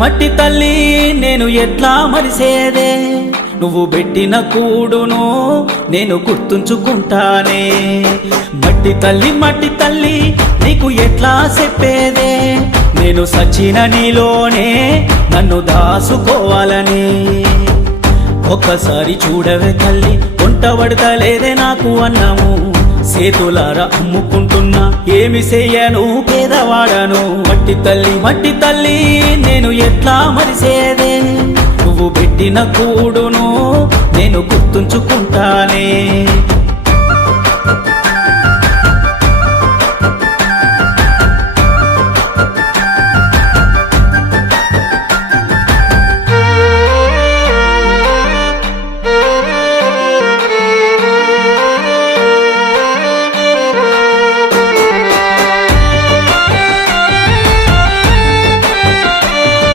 మట్టి తల్లి నేను ఎట్లా మరిసేదే, నువ్వు పెట్టిన కూడును నేను గుర్తుంచుకుంటానే. మట్టి తల్లి నీకు ఎట్లా చెప్పేదే, నేను సచిన నీలోనే నన్ను దాసుకోవాలని. ఒక్కసారి చూడవే తల్లి, వంట పడతలేదే నాకు అన్నము, సేతులారా అమ్ముకుంటున్నా ఏమి చెయ్యను పేదవాడను. మట్టి తల్లి నేను ఎట్లా మరిసేదే, నువ్వు పెట్టిన కూడును నేను గుర్తుంచుకుంటానే.